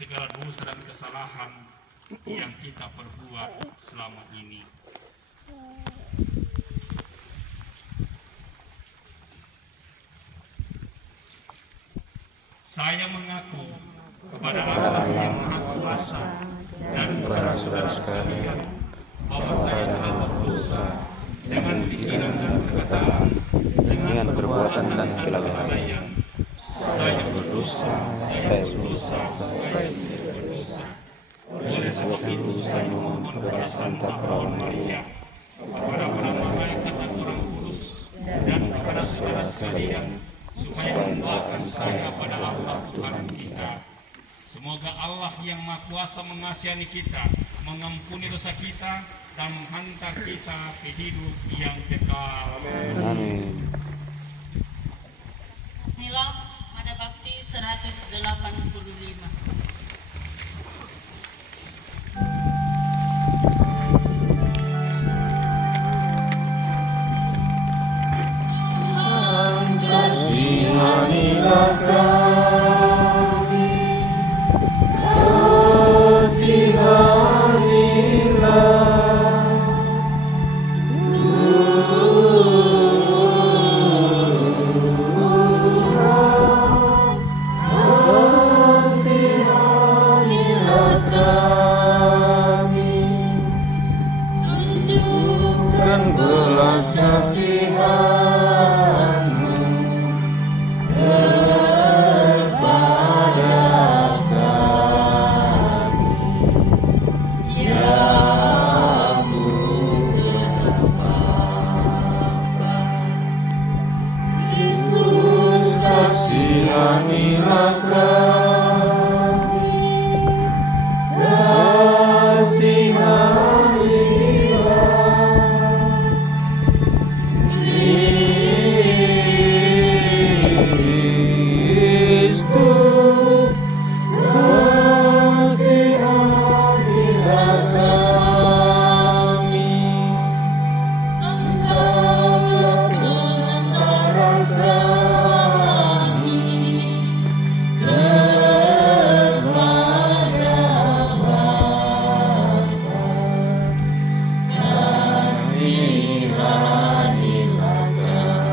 segala dosa dan kesalahan yang kita perbuat selama ini. Saya mengaku kepada Allah yang Maha Kuasa dan kepada saudara sekalian bahwa saya telah berdosa dengan pikiran dan perkataan, dengan perbuatan dan kelalaian. Saya berdosa. Oleh sebab itu saya memohon kepada Santa Perawan Maria, kepada para malaikat dan orang kudus, dan kepada saudara sekalian, supaya mendoakan saya kepada Allah Tuhan kita. Semoga Allah yang Maha Kuasa mengasihani kita, mengampuni dosa kita, dan menghantar kita ke hidup yang kekal. Amin. Inilah Mada Bakti 185. Kasihanilah kami, kasihanilah Tuhan, kasihanilah kami, tunjukkan belas kasihan-Mu kepada kami, ya Bapa. Kristus, kasihanilah kami, kasihanilah Kristus, kasihanilah kami. Engkaulah pengantara kami kepada Bapa. Kasihanilah kami.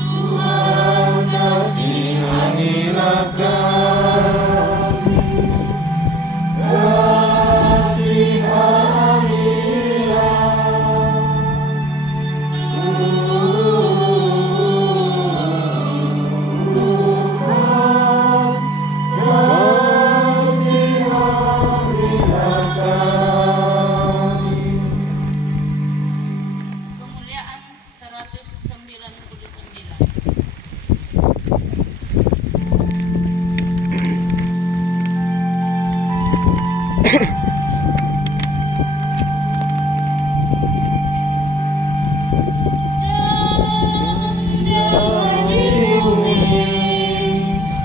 Tuhan, kasihanilah kami, kasihanilah kami. Kemuliaan 199.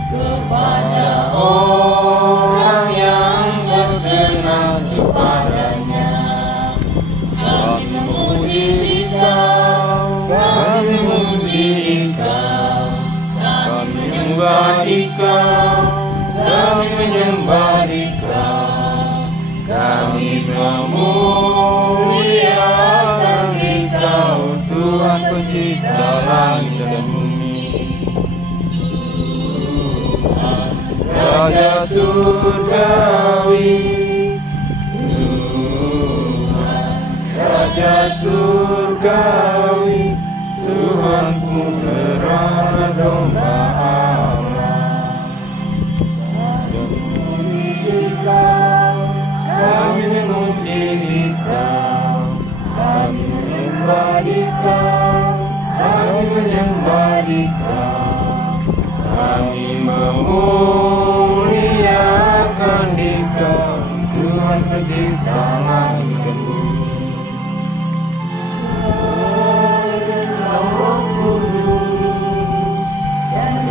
Kepada orang yang berkenan kepadanya, kami memuji Engkau, kami memuji Engkau, kami menyembah Engkau, kami menyembah Engkau, kami memuliakan Engkau, Tuhan pencipta langit dan bumi. Raja surgawi, Tuhan, Raja surgawi, Tuhan putra domba Allah. Kami memuji Engkau, kami menyembah Engkau, kami menyembah Engkau, kami memuliakan Engkau, Tuhan pencipta langit dan bumi. Roh Kudus, dan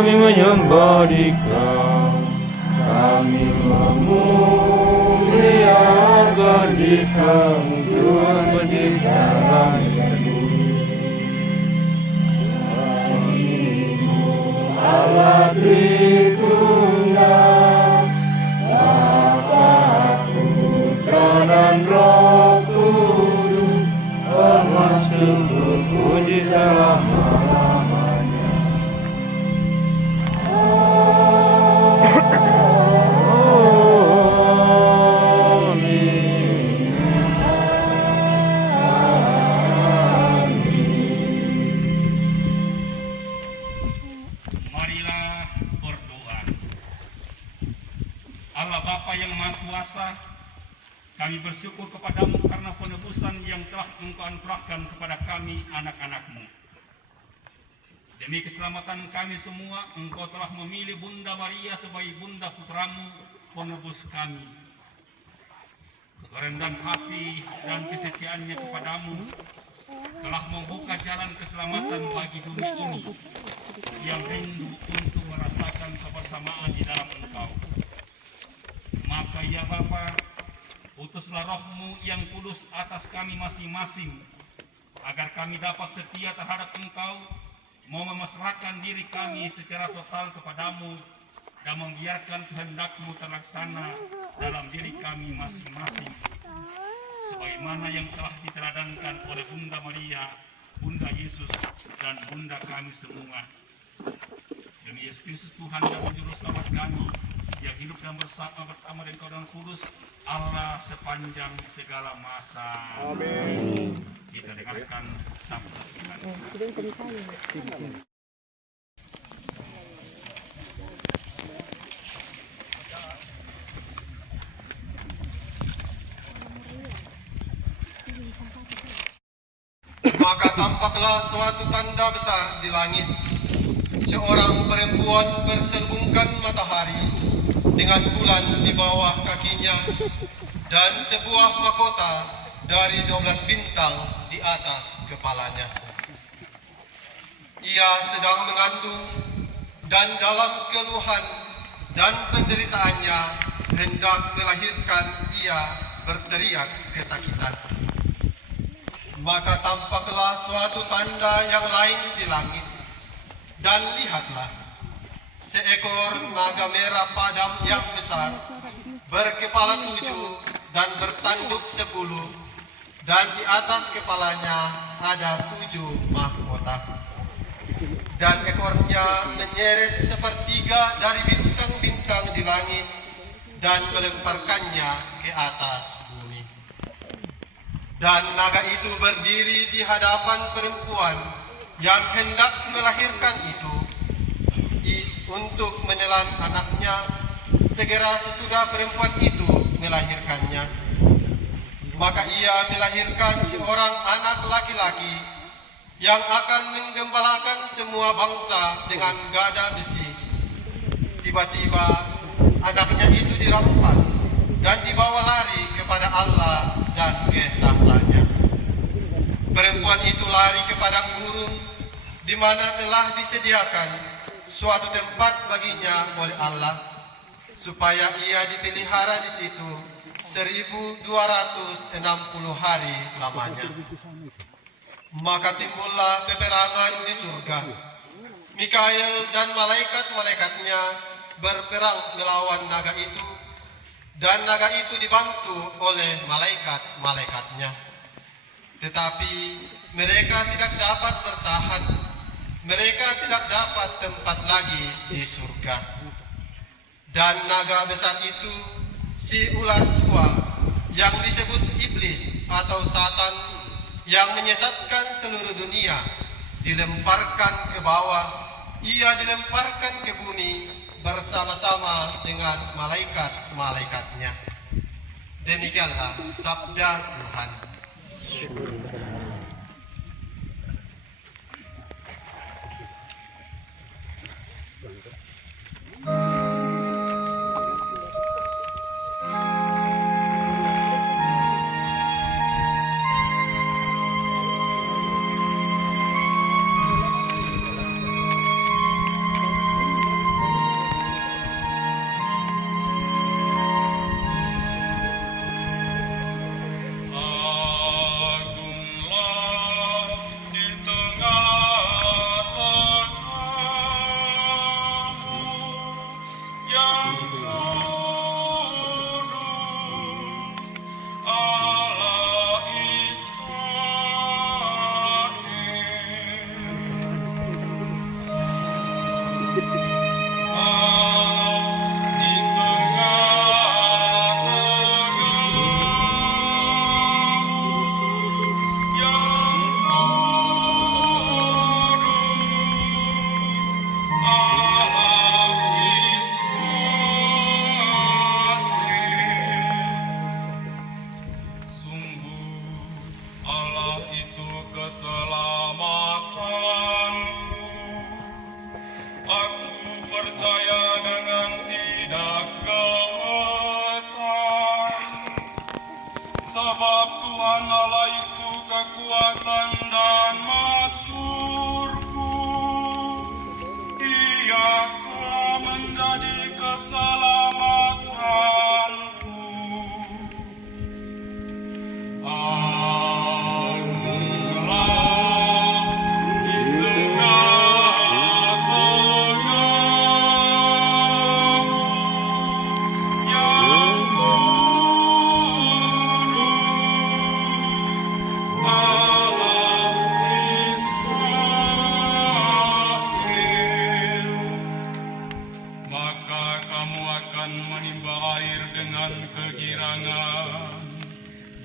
kami menyembah Dikau, kami memuliakan Dikau, Tuhan pencipta langit dan bumi. Allah Tritunggal, Bapa, Putra dan Roh Kudus, hormat syukur puji selama-lamanya. Marilah berdoa. Allah Bapa yang Maha Kuasa, kami bersyukur kepadamu karena penebusan yang telah Engkau anugerahkan kepada kami anak-anak-Mu. Demi keselamatan kami semua, Engkau telah memilih Bunda Maria sebagai Bunda Putramu, penebus kami. Kerendahan hati dan kesetiaannya kepadamu telah membuka jalan keselamatan bagi dunia ini yang rindu untuk merasakan kebersamaan di dalam Engkau. Maka ya Bapa, utuslah Roh-Mu yang kudus atas kami masing-masing, agar kami dapat setia terhadap Engkau, mau memasrahkan diri kami secara total kepadamu, dan membiarkan kehendak-Mu terlaksana dalam diri kami masing-masing, sebagaimana yang telah diteladankan oleh Bunda Maria, Bunda Yesus, dan Bunda kami semua. Demi Yesus Kristus Tuhan dan Juru Selamat kami, yang hidup dan bersama dengan Kau dan Kudus, Allah sepanjang segala masa. Amin. Kita dengarkan sabda Tuhan. Maka tampaklah suatu tanda besar di langit. Seorang perempuan berselubungkan matahari dengan bulan di bawah kakinya dan sebuah mahkota dari 12 bintang di atas kepalanya. Ia sedang mengandung dan dalam keluhan dan penderitaannya hendak melahirkan, ia berteriak kesakitan. Maka tampaklah suatu tanda yang lain di langit, dan lihatlah, seekor naga merah padam yang besar, berkepala 7 dan bertanduk 10, dan di atas kepalanya ada 7 mahkota. Dan ekornya menyeret sepertiga dari bintang-bintang di langit, dan melemparkannya ke atas bumi. Dan naga itu berdiri di hadapan perempuan yang hendak melahirkan itu untuk menelan anaknya segera sesudah perempuan itu melahirkannya. Maka ia melahirkan seorang anak laki-laki yang akan menggembalakan semua bangsa dengan gada besi. Tiba-tiba anaknya itu dirampas dan dibawa lari kepada Allah dan ke tahtanya. Perempuan itu lari kepada gurun di mana telah disediakan suatu tempat baginya oleh Allah, supaya ia dipelihara di situ 1260 hari lamanya. Maka timbullah peperangan di surga. Mikael dan malaikat-malaikatnya berperang melawan naga itu, dan naga itu dibantu oleh malaikat-malaikatnya. Tetapi mereka tidak dapat bertahan. Mereka tidak dapat tempat lagi di surga. Dan naga besar itu, si ular tua yang disebut iblis atau Satan, yang menyesatkan seluruh dunia, dilemparkan ke bawah. Ia dilemparkan ke bumi bersama-sama dengan malaikat-malaikatnya. Demikianlah sabda Tuhan.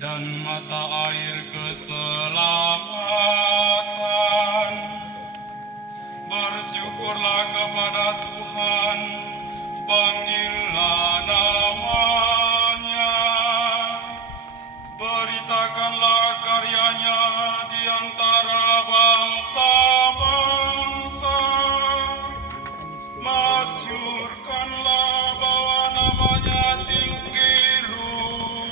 dan mata air keselamatan. Bersyukurlah kepada Tuhan, panggillah namanya, beritakanlah karyanya di antara bangsa-bangsa, masyurkanlah bahwa namanya tinggi luhur.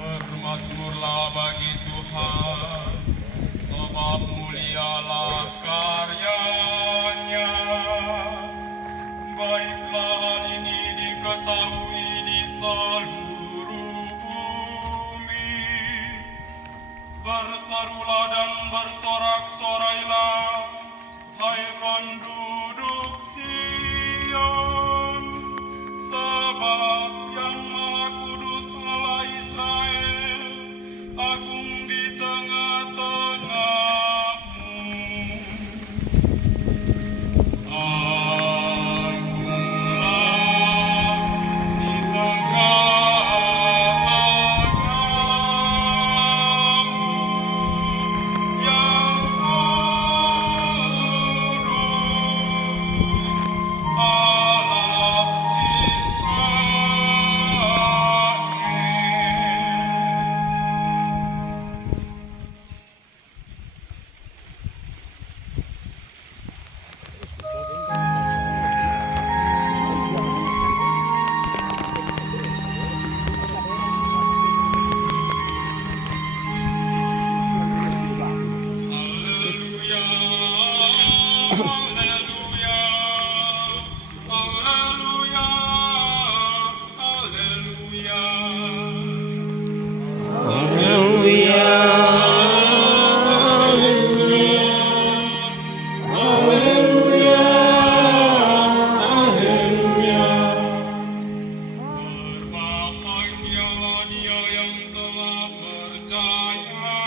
Bermasmurlah bagi Tuhan, sebab mulialah karyanya. Baiklah hal ini diketahui di seluruh bumi. Berserulah dan bersorak-sorailah, hai penduduk Sion, sebab yang Maha Kudus Allah Israel agung di tengah-tengahmu. Agunglah di tengah-tengahmu, yang kudus Allah Israel. Haleluya, haleluya, haleluya, haleluya. Haleluya. Haleluya. Haleluya. Berbahagialah dia yang telah percaya,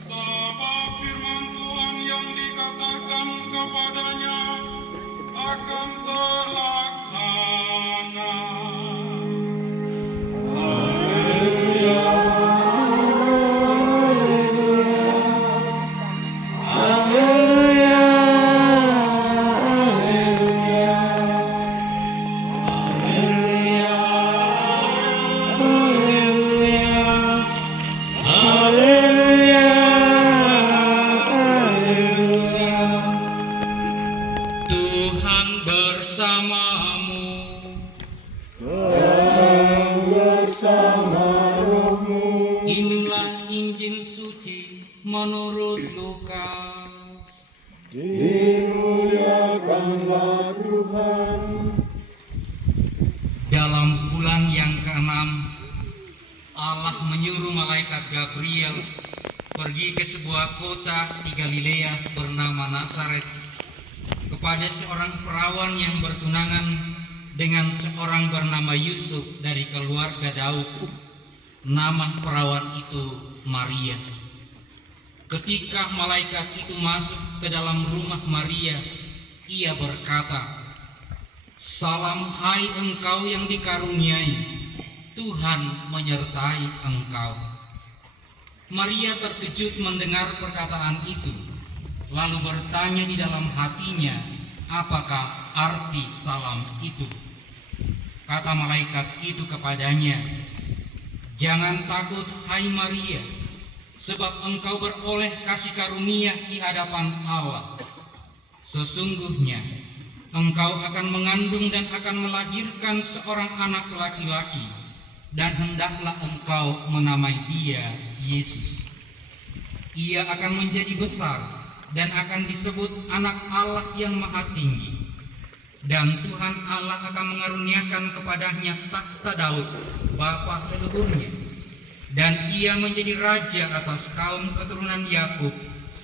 sebab firman Tuhan yang dikatakan kepadanya akan terlaksana. Haleluya. Haleluya. Haleluya. Haleluya. Haleluya. Tuhan bersamamu. Dan bersama rohmu. Inilah Injil suci menurut Lukas. Dimuliakanlah Tuhan. Dalam bulan yang ke-6, Allah menyuruh malaikat Gabriel pergi ke sebuah kota di Galilea bernama Nazaret kepada seorang perawan yang bertunangan dengan seorang bernama Yusuf dari keluarga Daud. Nama perawan itu Maria. Ketika malaikat itu masuk ke dalam rumah Maria, ia berkata, "Salam hai engkau yang dikaruniai, Tuhan menyertai engkau." Maria terkejut mendengar perkataan itu, lalu bertanya di dalam hatinya, apakah arti salam itu. Kata malaikat itu kepadanya, "Jangan takut hai Maria, sebab engkau beroleh kasih karunia di hadapan Allah. Sesungguhnya engkau akan mengandung dan akan melahirkan seorang anak laki-laki, dan hendaklah engkau menamai dia Yesus. Ia akan menjadi besar dan akan disebut anak Allah yang maha tinggi. Dan Tuhan Allah akan mengaruniakan kepadanya takhta Daud, bapa leluhurnya. Dan ia menjadi raja atas kaum keturunan Yakub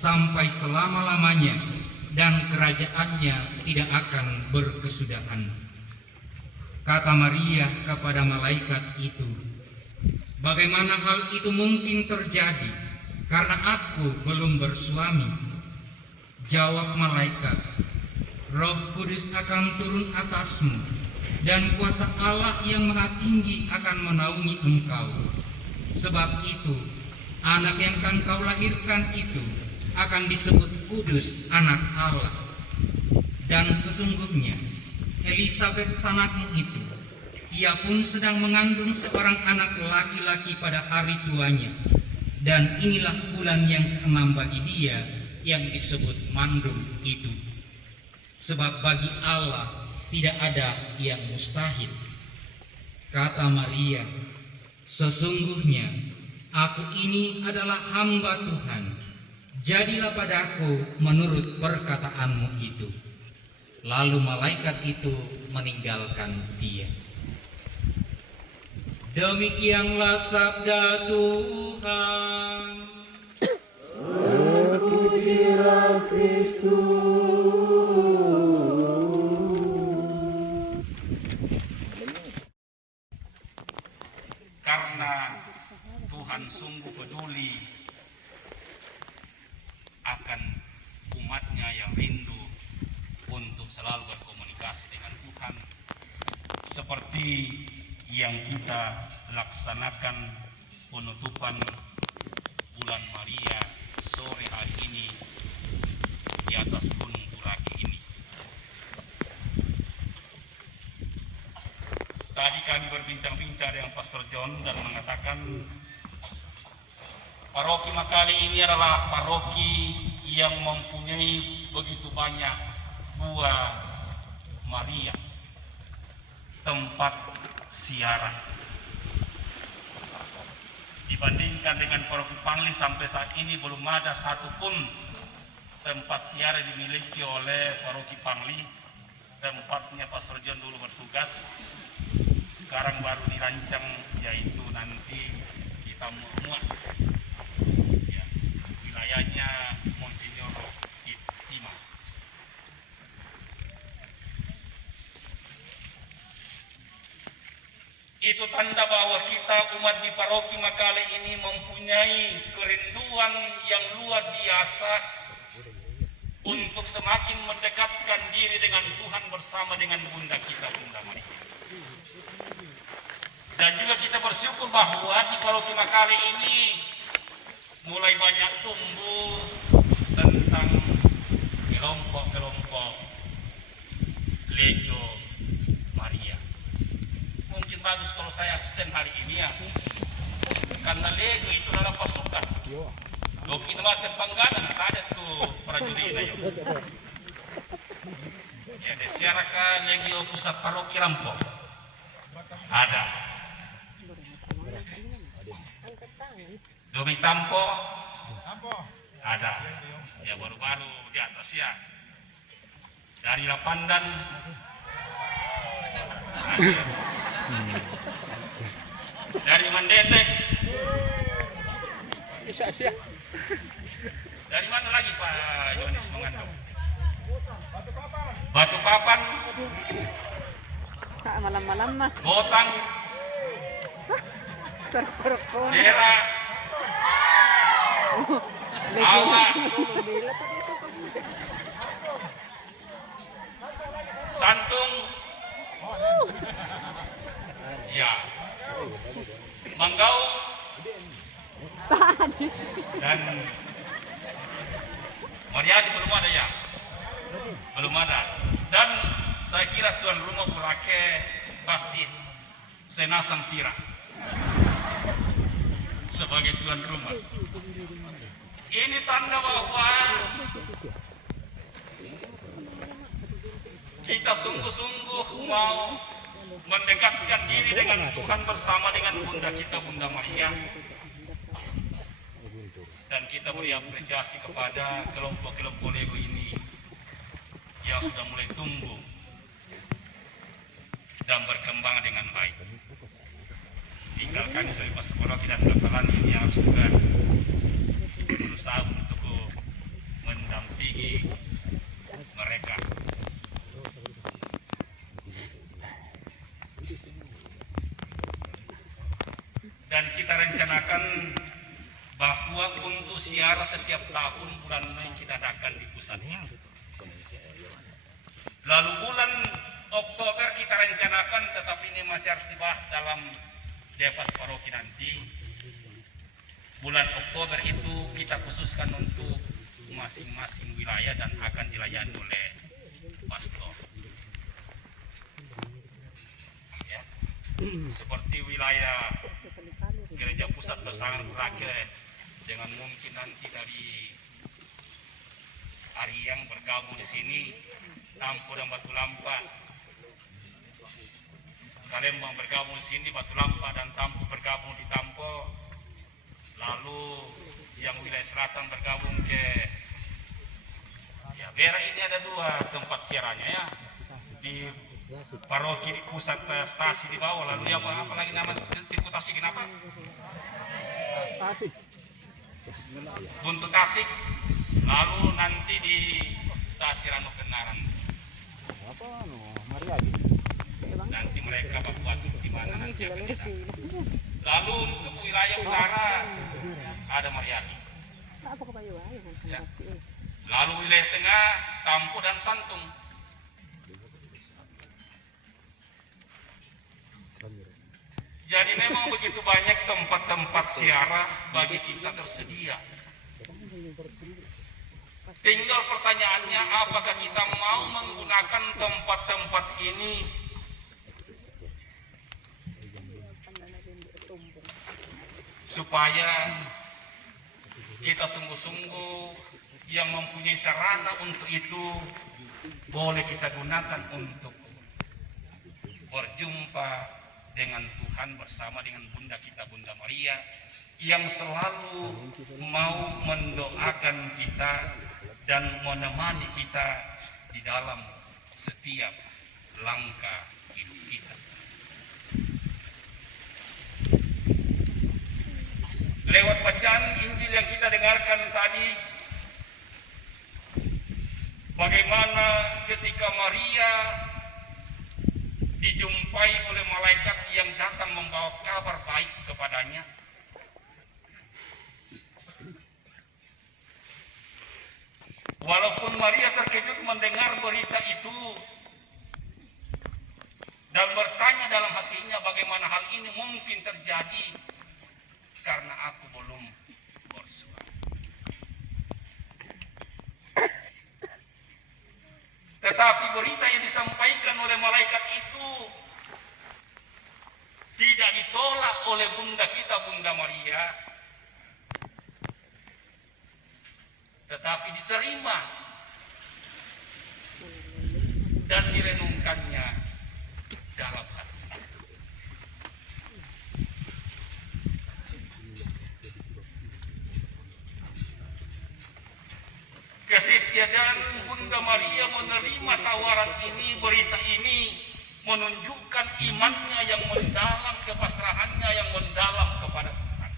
sampai selama-lamanya, dan kerajaannya tidak akan berkesudahan. Kata Maria kepada malaikat itu, "Bagaimana hal itu mungkin terjadi, karena aku belum bersuami?" Jawab malaikat, "Roh Kudus akan turun atasmu, dan kuasa Allah yang Maha Tinggi akan menaungi engkau. Sebab itu, anak yang akan kau lahirkan itu akan disebut kudus, anak Allah. Dan sesungguhnya Elisabet sanakmu itu, ia pun sedang mengandung seorang anak laki-laki pada hari tuanya, dan inilah bulan yang ke-6 bagi dia yang disebut mandul itu. Sebab bagi Allah tidak ada yang mustahil." Kata Maria, "Sesungguhnya aku ini adalah hamba Tuhan. Jadilah padaku menurut perkataanmu itu." Lalu malaikat itu meninggalkan dia. Demikianlah sabda Tuhan. Terpujilah Kristus. Karena Tuhan sungguh peduli akan umatnya yang rindu untuk selalu berkomunikasi dengan Tuhan, seperti yang kita laksanakan penutupan bulan Maria sore hari ini di atas Gunung Turaki ini. Tadi kami berbincang-bincang dengan Pastor John dan mengatakan paroki Makale ini adalah paroki yang mempunyai begitu banyak buah Maria, tempat siaran. Dibandingkan dengan paroki Pangli, sampai saat ini belum ada satupun tempat siaran dimiliki oleh paroki Pangli. Tempatnya Pastor John dulu bertugas, sekarang baru dirancang, yaitu nanti kita muat ya, wilayahnya Monsignor Itima. Itu tanda bahwa kita umat di paroki Makale ini mempunyai kerinduan yang luar biasa untuk semakin mendekatkan diri dengan Tuhan bersama dengan Bunda kita, Bunda Maria. Dan juga kita bersyukur bahwa di paroki Makale ini mulai banyak tumbuh tentang kelompok-kelompok Legio Maria. Mungkin bagus kalau saya absen hari ini ya, karena Legio itu adalah pasukan. Kalau kita makan pangganan, ada tuh prajurit ayo. Ya, desiarakan Legio Pusat Paroki Lampung. Ada. Domi Tampo. Ada. Ya baru-baru di atas ya. Dari Lapandan. Ada. Dari Mandetek. Dari mana lagi Pak Yohanes mengandung? Batu Papan. Malam-malam mah. Botang. Daerah. Awak. Santung. Ya. Manggau. Dan Mariadi belum ada ya? Belum ada. Dan saya kira tuan rumah Burake pasti Senasam Pira sebagai tuan rumah. Ini tanda bahwa kita sungguh-sungguh mau mendekatkan diri dengan Tuhan bersama dengan Bunda kita, Bunda Maria. Dan kita beri apresiasi kepada kelompok-kelompok Lego ini yang sudah mulai tumbuh dan berkembang dengan baik. Tinggal kami sebagai psikologi dan kepala ini yang juga berusaha untuk rencanakan bahwa untuk siara setiap tahun bulan Mei kita adakan di pusat ini. Lalu bulan Oktober kita rencanakan, tetapi ini masih harus dibahas dalam Depas Paroki nanti. Bulan Oktober itu kita khususkan untuk masing-masing wilayah dan akan dilayani oleh pastor. Ya. Seperti wilayah Gereja Pusat Besangan Rakyat, dengan mungkin nanti dari Ariang bergabung di sini, Tampo dan Batu Lampa. Kalembang bergabung di sini, Batu Lampa dan Tampo bergabung di Tampo. Lalu yang wilayah selatan bergabung ke Bera. Ini ada 2 tempat siarannya ya, di paroki di pusat stasi di bawah. Lalu apa lagi nama tipe Tasik kenapa? Tasik. Untuk Tasik. Lalu nanti di stasi Rano Kenaran. Apa Maria lagi? Nanti mereka buat di mana nanti akan kita. Lalu untuk wilayah utara ada Mariani. Ya. Lalu wilayah tengah Tampo dan Santung. Jadi memang begitu banyak tempat-tempat siara bagi kita tersedia. Tinggal pertanyaannya, apakah kita mau menggunakan tempat-tempat ini supaya kita sungguh-sungguh yang mempunyai sarana untuk itu boleh kita gunakan untuk berjumpa dengan Tuhan bersama dengan Bunda kita, Bunda Maria, yang selalu mau mendoakan kita dan menemani kita di dalam setiap langkah hidup kita. Lewat bacaan Injil yang kita dengarkan tadi, bagaimana ketika Maria dijumpai oleh malaikat yang datang membawa kabar baik kepadanya. Walaupun Maria terkejut mendengar berita itu dan bertanya dalam hatinya, bagaimana hal ini mungkin terjadi karena aku belum bersuami. Tetapi berita yang disampaikan oleh malaikat itu tidak ditolak oleh Bunda kita, Bunda Maria, tetapi diterima dan direnungkannya dalam hati. Kesetiaan Bunda Maria menerima tawaran ini, berita ini menunjukkan imannya yang mendalam, kepasrahannya yang mendalam kepada Tuhan.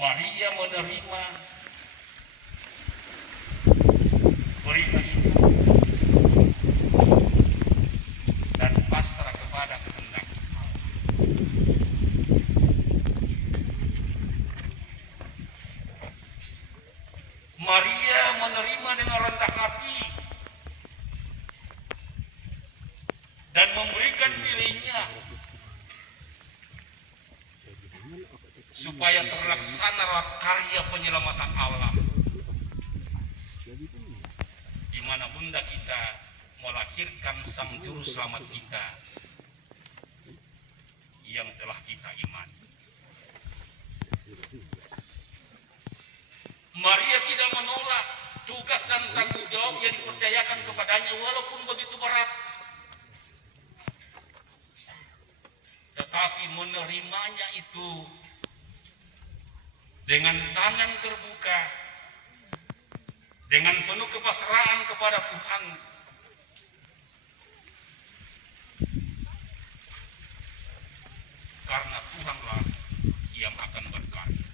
Maria menerima berita itu dan pasrah kepada kehendak. Maria menerima dengan rendah hati dan memberikan dirinya supaya terlaksana karya penyelamatan Allah, di mana Bunda kita melahirkan Sang Juru Selamat kita yang telah kita imani. Maria tidak menolak tugas dan tanggung jawab yang dipercayakan kepadanya walaupun begitu berat, tetapi menerimanya itu dengan tangan terbuka, dengan penuh kepasrahan kepada Tuhan. Karena Tuhanlah yang akan berkarya.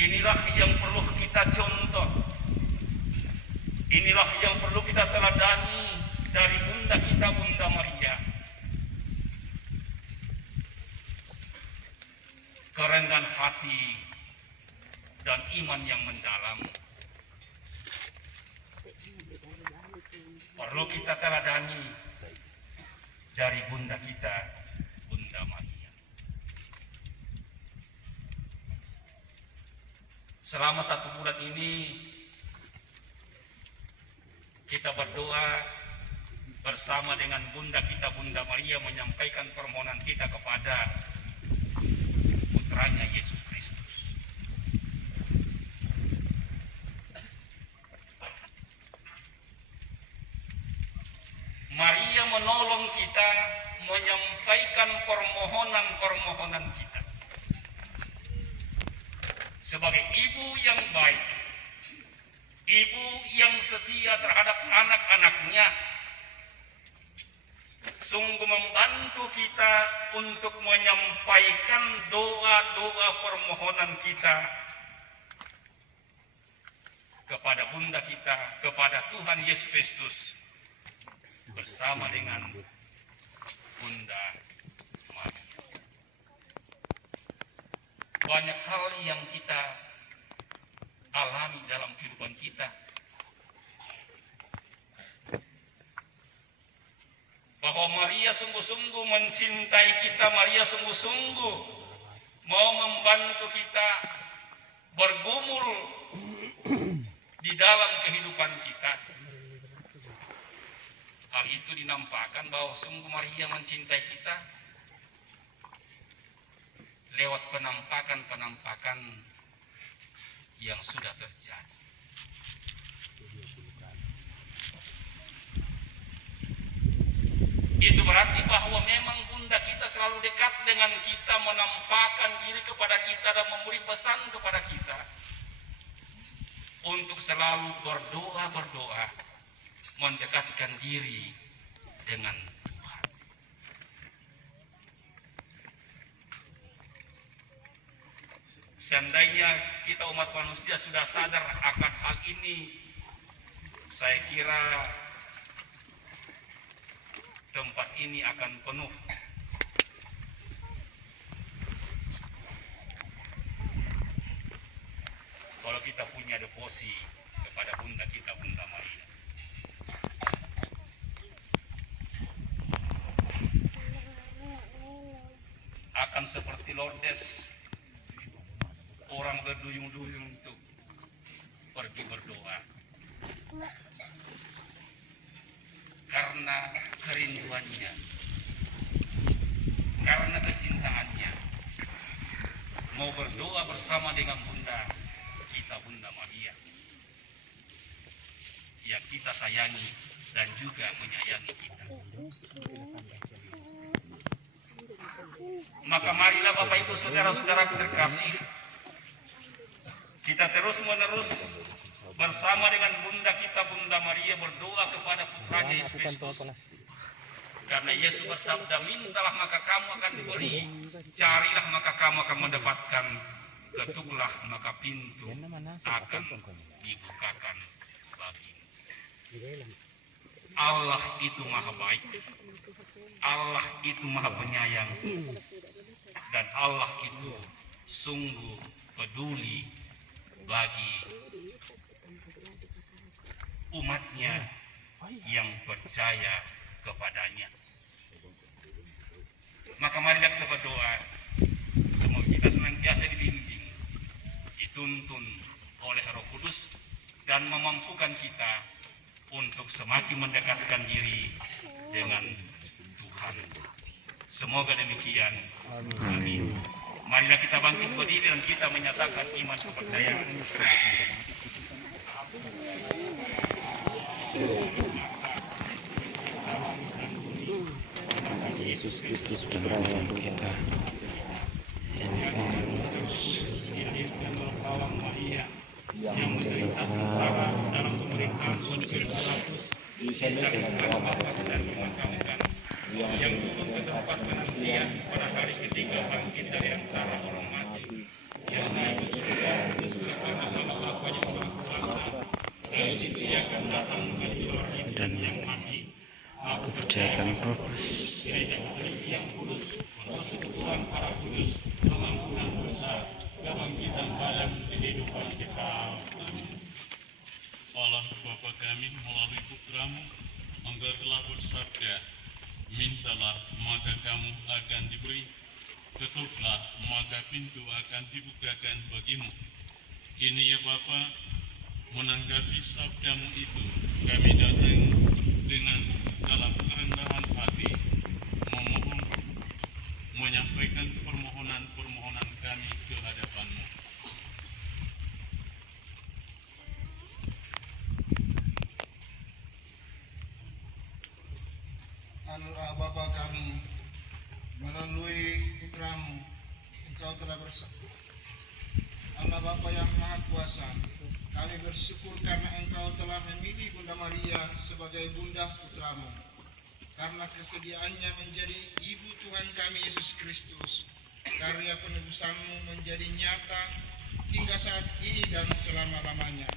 Inilah yang perlu kita contoh. Inilah yang perlu kita teladani dari Bunda kita, Bunda Maria. Kerendahan hati dan iman yang mendalam perlu kita teladani dari Bunda kita, Bunda Maria. Selama 1 bulan ini kita berdoa bersama dengan Bunda kita, Bunda Maria, menyampaikan permohonan kita kepada putranya Yesus Kristus. Maria menolong kita menyampaikan permohonan-permohonan kita. Sebagai ibu yang baik, ibu yang setia terhadap anak-anaknya, sungguh membantu kita untuk menyampaikan doa-doa permohonan kita kepada Bunda kita, kepada Tuhan Yesus Kristus, bersama dengan Bunda Maria. Banyak hal yang kita alami dalam kehidupan kita, bahwa Maria sungguh-sungguh mencintai kita, Maria sungguh-sungguh mau membantu kita bergumul di dalam kehidupan kita. Hal itu dinampakkan bahwa sungguh Maria mencintai kita lewat penampakan-penampakan yang sudah terjadi. Itu berarti bahwa memang Bunda kita selalu dekat dengan kita, menampakkan diri kepada kita dan memberi pesan kepada kita untuk selalu berdoa, mendekatkan diri dengan Tuhan. Seandainya kita umat manusia sudah sadar akan hal ini, saya kira tempat ini akan penuh kalau kita punya devosi kepada Bunda kita, Bunda Maria. Akan seperti Lourdes, orang berduyung-duyung untuk pergi berdoa karena kerinduannya, karena kecintaannya, mau berdoa bersama dengan Bunda kita, Bunda Maria, yang kita sayangi dan juga menyayangi kita. Maka marilah Bapak Ibu saudara-saudara terkasih, kita terus-menerus bersama dengan Bunda kita, Bunda Maria, berdoa kepada putranya Yesus Kristus. Karena Yesus bersabda, mintalah maka kamu akan diberi, carilah maka kamu akan mendapatkan, ketuklah maka pintu akan dibukakan bagimu. Allah itu maha baik, Allah itu maha penyayang, dan Allah itu sungguh peduli bagi umatnya yang percaya kepadanya. Maka marilah kita berdoa, semoga kita senantiasa dibimbing, dituntun oleh Roh Kudus, dan memampukan kita untuk semakin mendekatkan diri dengan Tuhan. Semoga demikian. Amin. Marilah kita bangkit berdiri dan kita menyatakan iman kepercayaan. Yesus Kristus putranya kita, yang menderita sengsara dalam pemerintahan Tuhan Yesus, yang turun ke tempat penantian pada hari ketiga bangkit dari antara orang mati, yang naik ke surga kepercayaan roh yang kudus, persekutuan para kudus, pengampunan dosa, kebangkitan badan, kehidupan kekal. Amin. Allah Bapa kami melalui putramu, Engkau telah bersabda, mintalah maka kamu akan diberi, ketuklah maka pintu akan dibukakan bagimu. Kini ya Bapa, menanggapi sabdamu itu, kami datang dengan dalam kerendahan hati, memohon, menyampaikan permohonan-permohonan kami ke hadapan-Mu. Allah Bapa kami, melalui putramu, Engkau telah bersabda. Allah Bapa yang Maha Kuasa, kami bersyukur karena Engkau telah memilih Bunda Maria sebagai bunda putramu. Karena kesediaannya menjadi ibu Tuhan kami Yesus Kristus, karya penebusanmu menjadi nyata hingga saat ini dan selama-lamanya.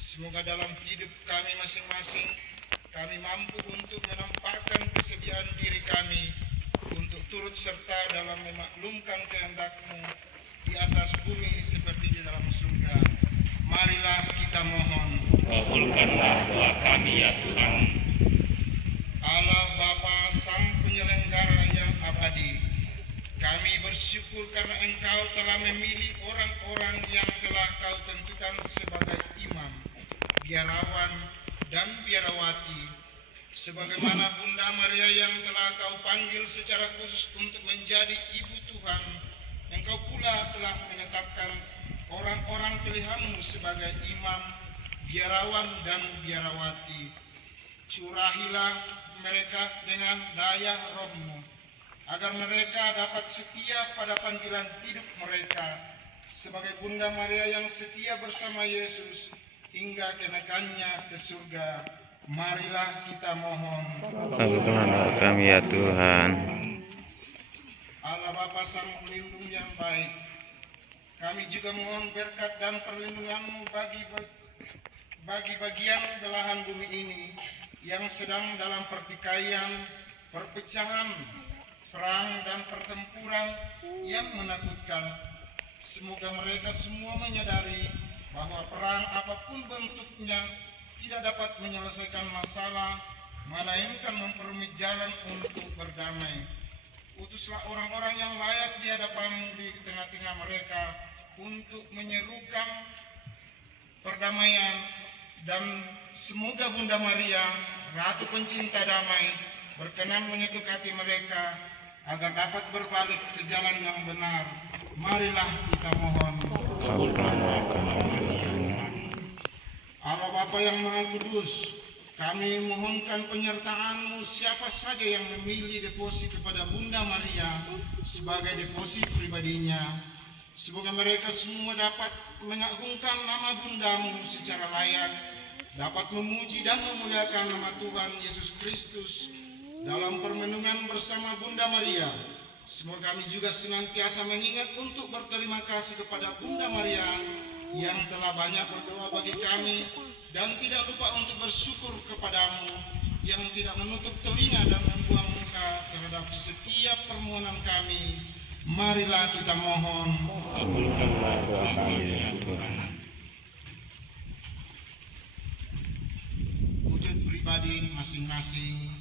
Semoga dalam hidup kami masing-masing, kami mampu untuk menampakkan kesediaan diri kami untuk turut serta dalam memaklumkan kehendak-Mu di atas bumi seperti di dalam surga. Marilah kita mohon. Kabulkanlah doa kami ya Tuhan. Allah Bapa Sang Penyelenggara yang abadi, kami bersyukur karena Engkau telah memilih orang-orang yang telah Kau tentukan sebagai imam, biarawan, dan biarawati, sebagaimana Bunda Maria yang telah Kau panggil secara khusus untuk menjadi ibu Tuhan. Engkau pula telah menetapkan orang-orang pilihan-Mu sebagai imam, biarawan, dan biarawati. Curahilah mereka dengan daya roh-Mu, agar mereka dapat setia pada panggilan hidup mereka, sebagai Bunda Maria yang setia bersama Yesus hingga kenaikannya ke surga. Marilah kita mohon. kabulkanlah doa kami ya Tuhan. Allah Bapa Sang Pelindung yang baik, kami juga mohon berkat dan perlindungan-Mu bagi bagian belahan bumi ini yang sedang dalam pertikaian, perpecahan, perang, dan pertempuran yang menakutkan. Semoga mereka semua menyadari bahwa perang apapun bentuknya tidak dapat menyelesaikan masalah, melainkan memperumit jalan untuk berdamai. Utuslah orang-orang yang layak di hadapan-Mu di tengah-tengah mereka untuk menyerukan perdamaian, dan semoga Bunda Maria, Ratu Pencinta Damai, berkenan menyetuk hati mereka agar dapat berbalik ke jalan yang benar. Marilah kita mohon. Kabulkanlah doa kami ya Tuhan. Allah Bapa yang Maha Kudus, kami mohonkan penyertaan-Mu siapa saja yang memilih deposit kepada Bunda Maria sebagai deposit pribadinya. Semoga mereka semua dapat mengagungkan nama Bunda-Mu secara layak, dapat memuji dan memuliakan nama Tuhan Yesus Kristus dalam permenungan bersama Bunda Maria. Semoga kami juga senantiasa mengingat untuk berterima kasih kepada Bunda Maria yang telah banyak berdoa bagi kami, dan tidak lupa untuk bersyukur kepadamu yang tidak menutup telinga dan membuang muka terhadap setiap permohonan kami. Marilah kita mohon. Kabulkanlah doa kami ya Tuhan. Wujud pribadi masing-masing.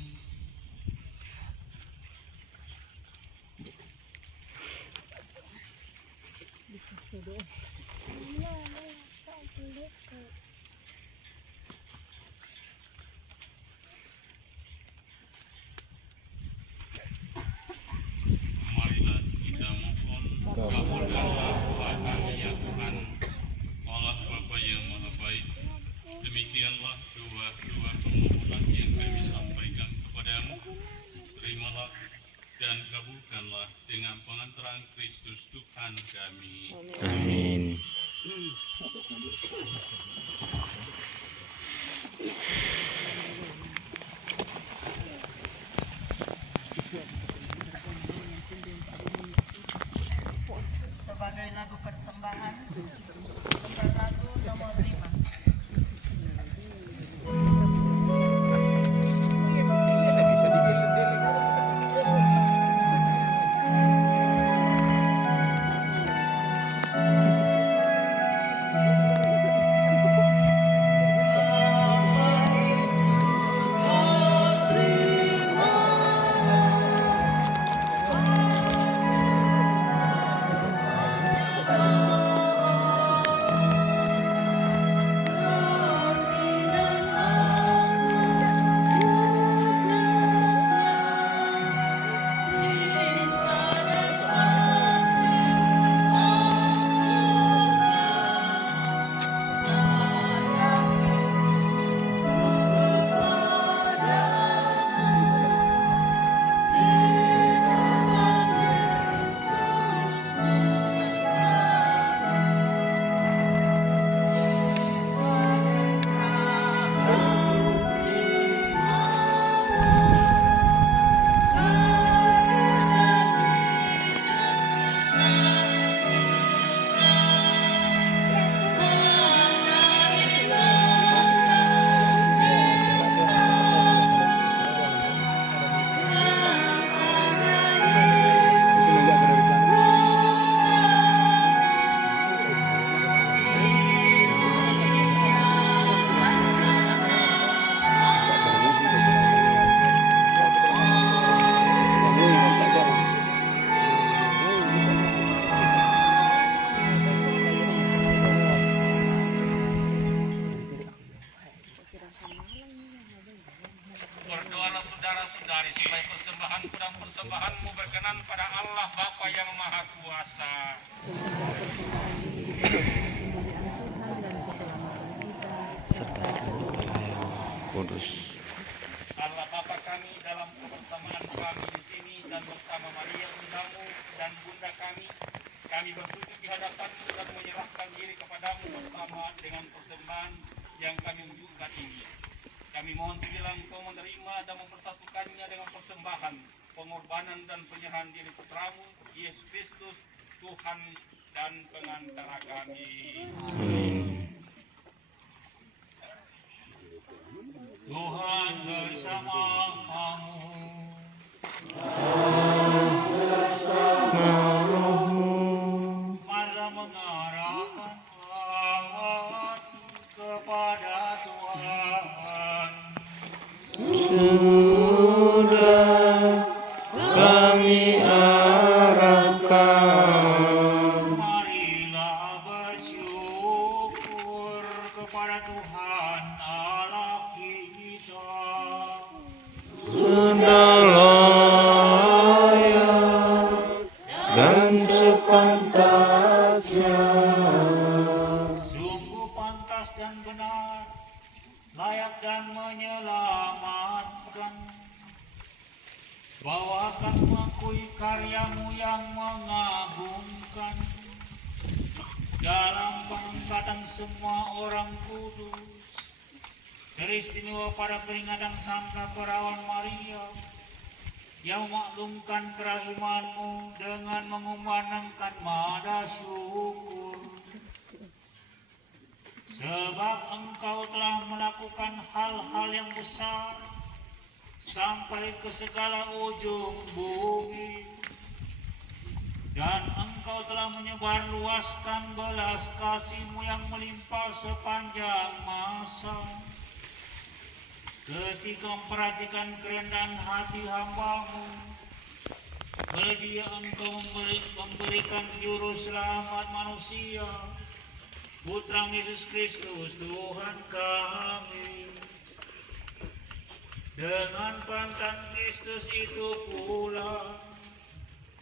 Marilah kita mohon. Kabulkanlah doa kami ya Tuhan. Allah Bapa yang Maha Baik, demikianlah doa-doa permohonan yang kami sampaikan kepadamu. Terimalah dan kabulkanlah dengan pengantaran Kristus Tuhan kami. Amin. Sebagai lagu persembahan, sumber lagu nomor 5. Tidak bisa persembahanmu berkenan pada Allah Bapa yang Maha Kuasa. serta seluruh yang kudus. Allah Bapa kami, dalam kebersamaan kami di sini dan bersama Maria bundamu dan bunda kami bersujud di hadapanmu dan menyerahkan diri kepadamu bersama dengan persembahan yang kami unjukkan ini. Kami mohon segala Engkau menerima dan mempersatukannya dengan persembahan, pengorbanan dan penyerahan diri putramu, Yesus Kristus, Tuhan dan pengantara kami. Amin. Tuhan bersamamu. Marilah mengarahkan hati kepada Tuhan. Sudah kami arahkan. Marilah bersyukur kepada Tuhan Allah kita. Sudah layak dan sepantasnya. Sungguh pantas dan benar, layak dan menyelamatkan. Bawakan mengakui karyamu yang mengagumkan dalam pengangkatan semua orang kudus, teristimewa pada peringatan Santa Perawan Maria yang memaklumkan kerahimanmu dengan mengumandangkan nada syukur. Sebab engkau telah melakukan hal-hal yang besar sampai ke segala ujung bumi, dan engkau telah menyebarluaskan belas kasih-Mu yang melimpah sepanjang masa. Ketika memperhatikan kerendahan hati hamba-Mu, berdia engkau memberikan juru selamat manusia, Putra Yesus Kristus Tuhan kami. Dengan pantan Kristus itu pula,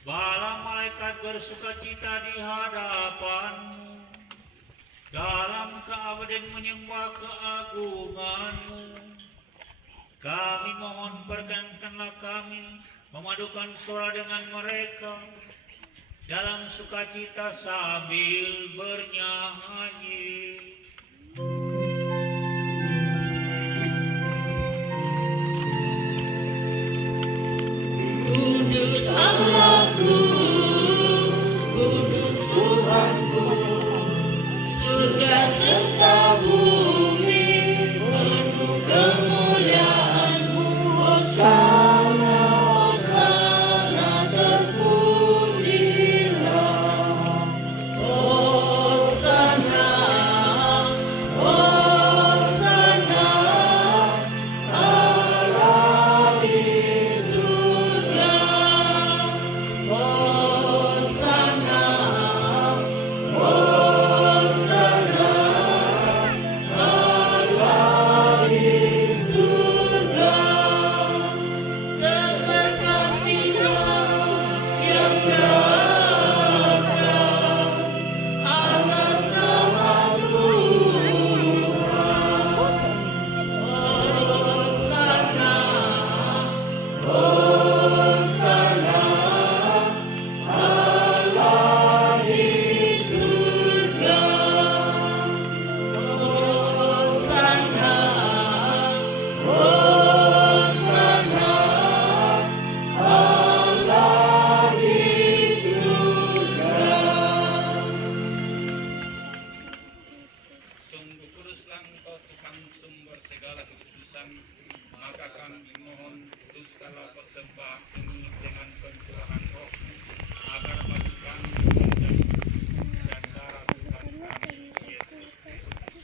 bala malaikat bersukacita di hadapan-Mu, dalam keabadian menyembah keagungan-Mu. Kami mohon perkenankanlah kami memadukan suara dengan mereka dalam sukacita sambil bernyanyi. Kudus Allahku, kudus Tuhanku, surga serta bumi penuh kemuliaan-Mu. Hosana, Hosana, terpujilah. Hosana, Hosana, Allah di surga. Hosana, Hosana, Allah di surga. Terberkatilah yang datang atas nama Tuhan. Hosana, Hosana, Allah di surga. Hosana, Hosana, Allah di surga. Sungguh kuduslah Engkau Tuhan sumber segala kekudusan, maka kami mohon kuduskanlah persembahan ini dengan pencurahan Roh-Mu, agar bagi kami menjadi dan darah Tuhan kami Yesus Kristus.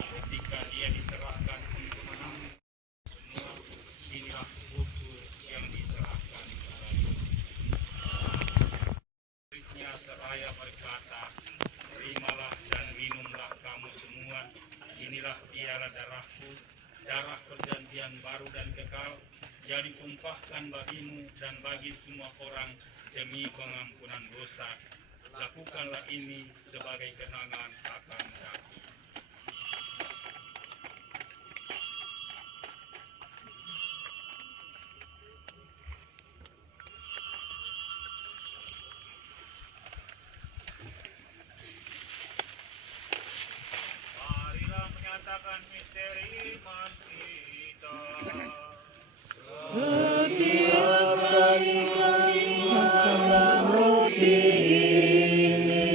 Ketika Dia diserahkan untuk menanggung semua, inilah bukti yang diserahkan kepada Murid-Nya seraya berkata, terimalah dan minumlah kamu semua, inilah piala darahku, darah perjanjian baru dan kekal, yang ditumpahkan bagimu dan bagi semua orang demi pengampunan dosa. Lakukanlah ini sebagai kenangan akan kami. Marilah menyatakan misteri iman kita. Setiap kali kami makan roti ini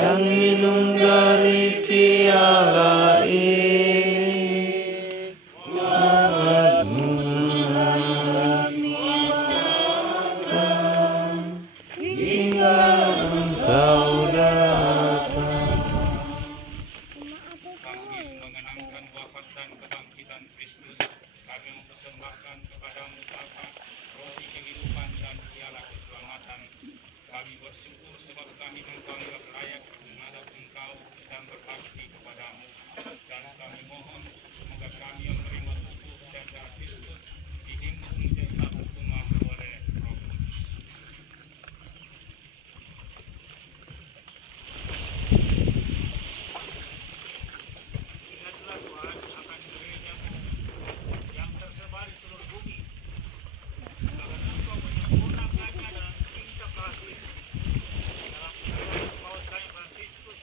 dan minum dari piala ini, hingga Engkau datang. Sambil mengenangkan wafat dan kebangkitan Kristus, kami mempersembahkan kepadamu Bapa roti kehidupan dan piala keselamatan. Kami bersyukur sebab kami menganggap layak menghadap Engkau dan berbakti kepadamu. Dan kami mohon semoga kami yang menerima tubuh dan darah Kristus dihimpun menjadi satu umat oleh Roh Kudus. Ingatlah Tuhan akan gereja-Mu yang tersebar di seluruh bumi. Agar Engkau menyempurnakannya dalam cinta kasih. Dalam kehidupan Paus kami Fransiskus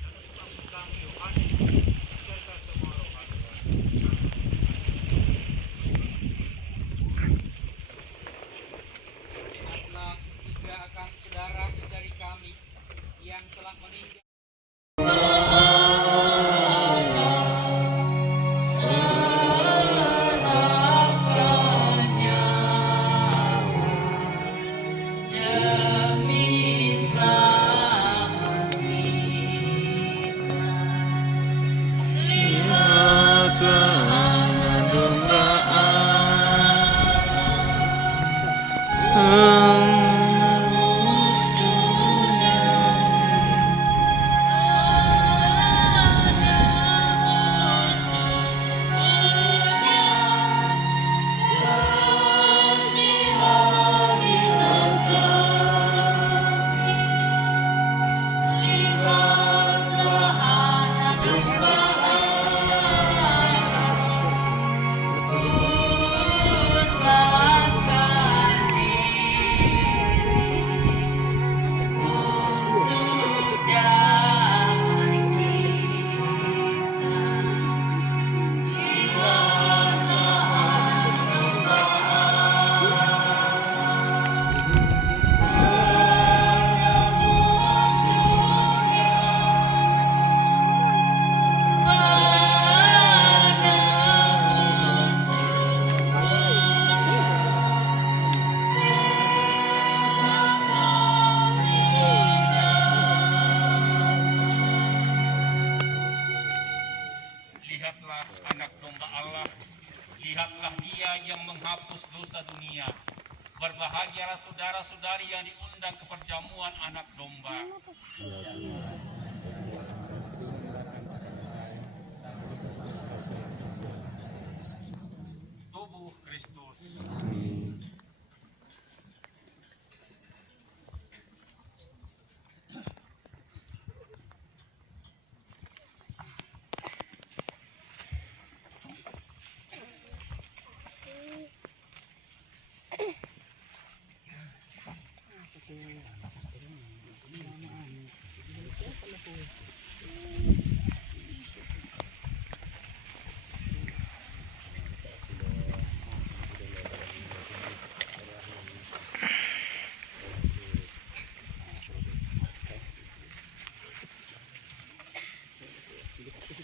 dan Ustaz kami Yohanes serta semua rohani. Ingatlah juga akan saudara-saudari kami yang telah meninggal. Demi selamat kita, lihatlah doaan dunia, Lihatlah anak domba Allah, lihatlah dia yang menghapus dosa dunia. Berbahagialah saudara-saudari yang diundang ke perjamuan anak domba. Tubuh Kristus.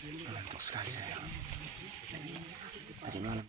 Ngantuk sekali saya. Tadi malam.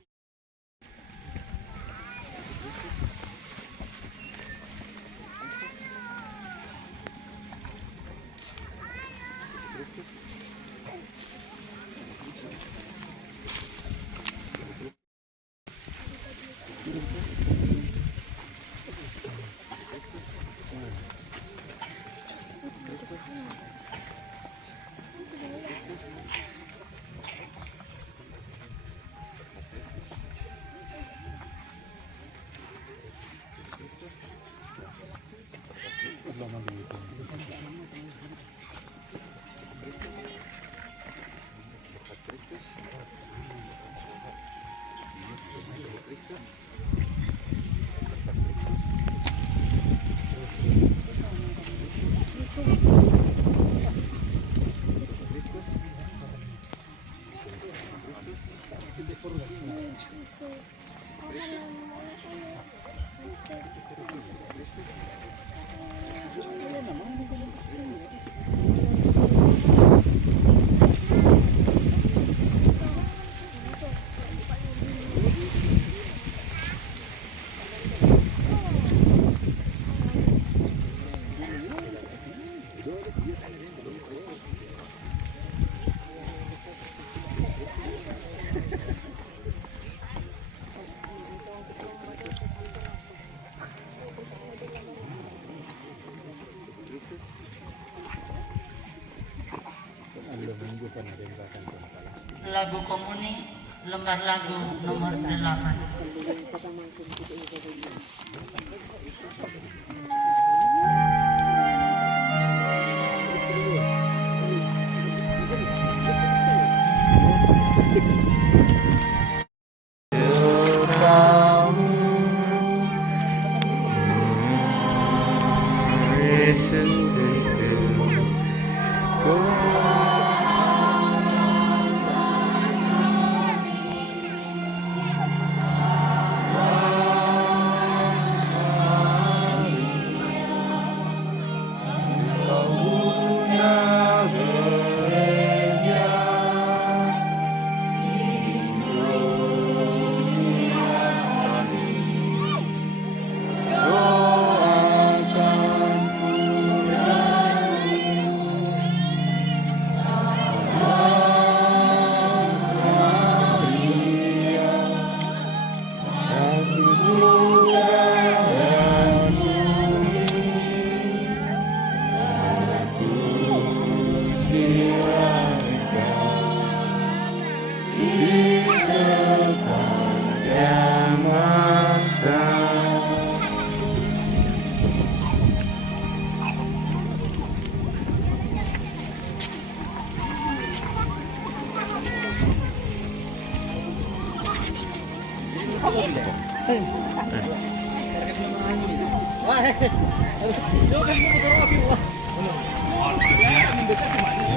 Lagu komuni lembar lagu nomor 8.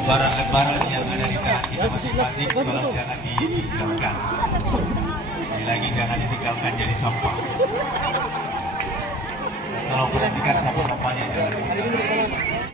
Barang-barang yang ada di tangan kita masing-masing tolong jangan ditinggalkan. Lagi jangan ditinggalkan jadi sampah. Tolong perhatikan sampah-sampahnya jangan ditinggalkan.